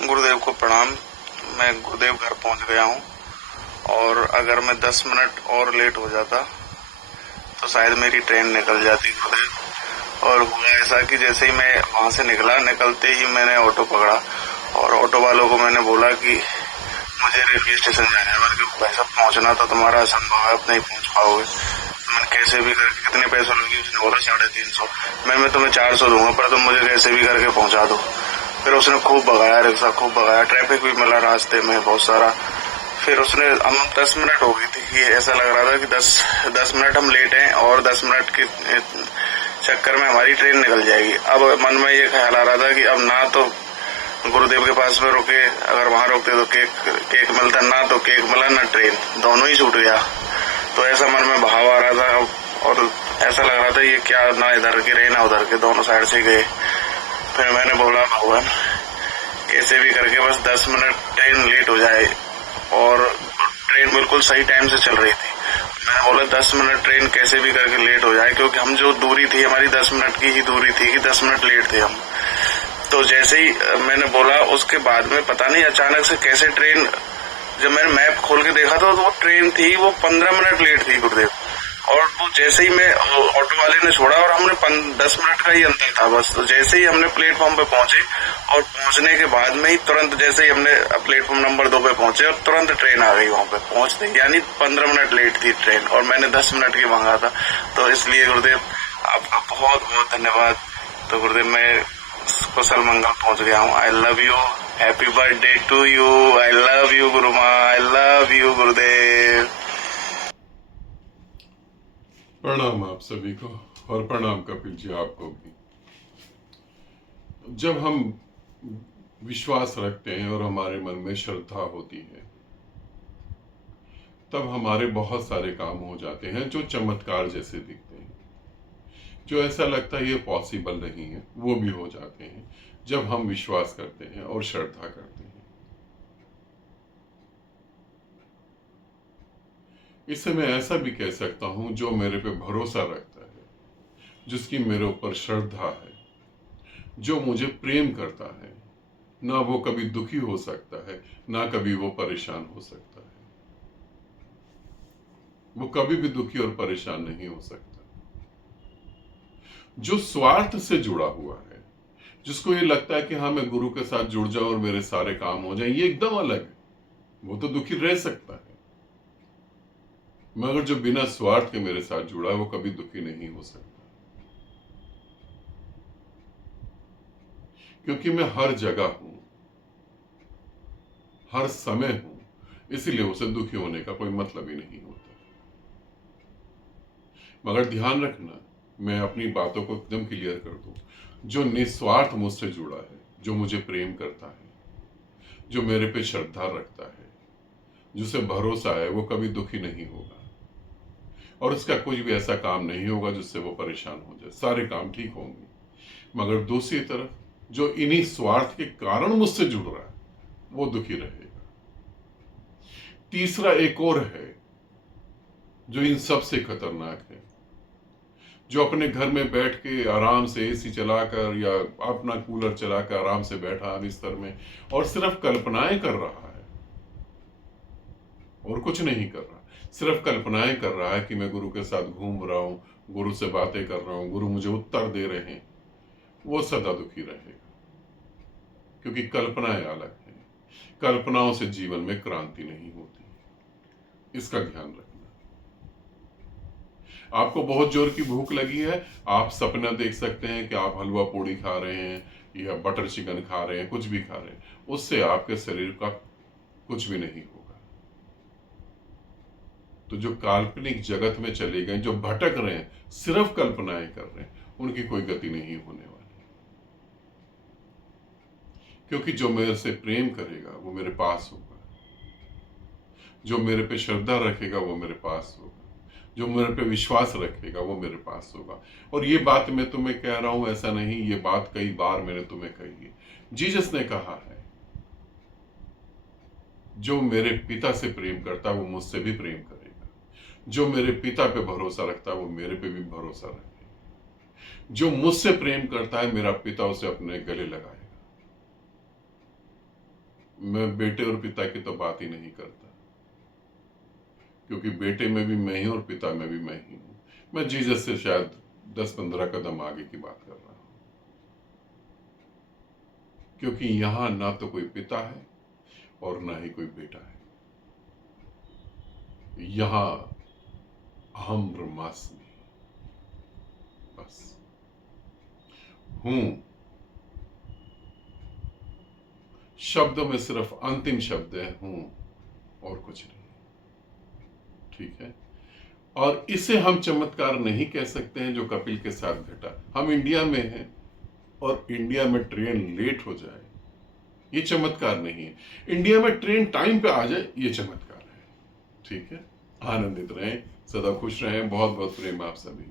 गुरुदेव को प्रणाम। मैं गुरुदेव घर पहुंच गया हूं और अगर मैं 10 मिनट और लेट हो जाता तो शायद मेरी ट्रेन निकल जाती गुरुदेव। और हुआ ऐसा कि जैसे ही मैं वहां से निकला, निकलते ही मैंने ऑटो पकड़ा और ऑटो वालों को मैंने बोला कि मुझे रेलवे स्टेशन जाना है। मैंने कहा भाई साहब पहुंचना तो तुम्हारा असंभव है, अब नहीं पहुंच पाओगे। मैंने कैसे भी करके कितने पैसे लोगे? उसने बोला 350। मैं तुम्हें 400 दूंगा पर तुम मुझे कैसे भी करके पहुंचा दो। फिर उसने खूब भगाया, रिक्शा खूब भगाया, ट्रैफिक भी मिला रास्ते में बहुत सारा। फिर उसने, हम 10 मिनट हो गई थी, ये ऐसा लग रहा था कि 10 मिनट हम लेट हैं और 10 मिनट के चक्कर में हमारी ट्रेन निकल जाएगी। अब मन में ये ख्याल आ रहा था कि अब ना तो गुरुदेव के पास में रुके, अगर वहां रुकते तो केक मिलता, ना तो केक मिला ना ट्रेन, दोनों ही छूट गया। तो ऐसा मन में भाव आ रहा था और ऐसा लग रहा था ये क्या, ना इधर के रहे ना उधर के, दोनों साइड से गए। फिर मैंने बोला भगवान कैसे भी करके बस 10 मिनट ट्रेन लेट हो जाए। और ट्रेन बिल्कुल सही टाइम से चल रही थी। मैंने बोला 10 मिनट ट्रेन कैसे भी करके लेट हो जाए, क्योंकि हम जो दूरी थी हमारी 10 मिनट की ही दूरी थी कि 10 मिनट लेट थे हम। तो जैसे ही मैंने बोला उसके बाद में पता नहीं अचानक से कैसे ट्रेन, जब मैंने मैप खोल के देखा था तो वो ट्रेन थी, वो 15 मिनट लेट थी गुरुदेव। और वो जैसे ही मैं, ऑटो वाले ने छोड़ा और हमने 10 मिनट का ही अंतर था बस। तो जैसे ही हमने प्लेटफॉर्म पे पहुंचे और पहुंचने के बाद में ही तुरंत जैसे ही हमने प्लेटफॉर्म नंबर 2 पे पहुंचे और तुरंत ट्रेन आ गई वहां पे पहुंचते, यानी 15 मिनट लेट थी ट्रेन और मैंने 10 मिनट की मांगा था। तो इसलिए गुरुदेव आपका बहुत बहुत धन्यवाद। तो गुरुदेव मैं कुशल मंगल पहुंच गया हूँ। I love you, happy birthday to you, I love you गुरुमा, आई लव यू गुरुदेव। प्रणाम आप सभी को और प्रणाम कपिल जी आपको भी। जब हम विश्वास रखते हैं और हमारे मन में श्रद्धा होती है तब हमारे बहुत सारे काम हो जाते हैं जो चमत्कार जैसे दिखते हैं, जो ऐसा लगता है ये पॉसिबल नहीं है, वो भी हो जाते हैं जब हम विश्वास करते हैं और श्रद्धा करते हैं। इससे मैं ऐसा भी कह सकता हूं, जो मेरे पे भरोसा रखता है, जिसकी मेरे ऊपर श्रद्धा है, जो मुझे प्रेम करता है, ना वो कभी दुखी हो सकता है, ना कभी वो परेशान हो सकता है। वो कभी भी दुखी और परेशान नहीं हो सकता। जो स्वार्थ से जुड़ा हुआ है, जिसको ये लगता है कि हाँ मैं गुरु के साथ जुड़ जाऊं और मेरे सारे काम हो जाएं, ये एकदम अलग है। वो तो दुखी रह सकता है, मगर जो बिना स्वार्थ के मेरे साथ जुड़ा है वो कभी दुखी नहीं हो सकता, क्योंकि मैं हर जगह हूं, हर समय हूं, इसीलिए उसे दुखी होने का कोई मतलब ही नहीं होता। मगर ध्यान रखना, मैं अपनी बातों को एकदम क्लियर कर दूं, जो निस्वार्थ मुझसे जुड़ा है, जो मुझे प्रेम करता है, जो मेरे पे श्रद्धा रखता है, जिसे भरोसा है, वो कभी दुखी नहीं होगा और उसका कुछ भी ऐसा काम नहीं होगा जिससे वो परेशान हो जाए। सारे काम ठीक होंगे। मगर दूसरी तरफ जो इन्हीं स्वार्थ के कारण मुझसे जुड़ रहा है वो दुखी रहेगा। तीसरा एक और है जो इन सब से खतरनाक है, जो अपने घर में बैठ के आराम से एसी चलाकर या अपना कूलर चलाकर आराम से बैठा बिस्तर में और सिर्फ कल्पनाएं कर रहा है और कुछ नहीं कर रहा, सिर्फ कल्पनाएं कर रहा है कि मैं गुरु के साथ घूम रहा हूं, गुरु से बातें कर रहा हूं, गुरु मुझे उत्तर दे रहे हैं, वो सदा दुखी रहेगा। क्योंकि कल्पनाएं अलग हैं, कल्पनाओं से जीवन में क्रांति नहीं होती। इसका ध्यान रखना। आपको बहुत जोर की भूख लगी है, आप सपना देख सकते हैं कि आप हलवा पूड़ी खा रहे हैं या बटर चिकन खा रहे हैं, कुछ भी खा रहे हैं, उससे आपके शरीर का कुछ भी नहीं होगा। तो जो काल्पनिक जगत में चले गए, जो भटक रहे हैं, सिर्फ कल्पनाएं कर रहे हैं, उनकी कोई गति नहीं होने वाली। क्योंकि जो मेरे से प्रेम करेगा वो मेरे पास होगा, जो मेरे पे श्रद्धा रखेगा वो मेरे पास होगा, जो मेरे पे विश्वास रखेगा वो मेरे पास होगा। और ये बात मैं तुम्हें कह रहा हूं ऐसा नहीं, ये बात कई बार मैंने तुम्हें कही है। जीसस ने कहा है, जो मेरे पिता से प्रेम करता है वो मुझसे भी प्रेम करेगा, जो मेरे पिता पे भरोसा रखता है वो मेरे पे भी भरोसा रखेगा, जो मुझसे प्रेम करता है मेरा पिता उसे अपने गले लगाएगा। मैं बेटे और पिता की तो बात ही नहीं करता, क्योंकि बेटे में भी मैं ही और पिता में भी मैं ही हूं। मैं जीसस से शायद 10-15 कदम आगे की बात कर रहा हूं, क्योंकि यहां ना तो कोई पिता है और ना ही कोई बेटा है। यहां अहम ब्रह्मास्मि, बस हूं। शब्दों में सिर्फ अंतिम शब्द है हूं, और कुछ नहीं। ठीक है, और इसे हम चमत्कार नहीं कह सकते हैं जो कपिल के साथ घटा। हम इंडिया में हैं और इंडिया में ट्रेन लेट हो जाए, ये चमत्कार नहीं है। इंडिया में ट्रेन टाइम पे आ जाए, ये चमत्कार है। ठीक है, आनंदित रहें, सदा खुश रहें। बहुत बहुत प्रेम आप सभी।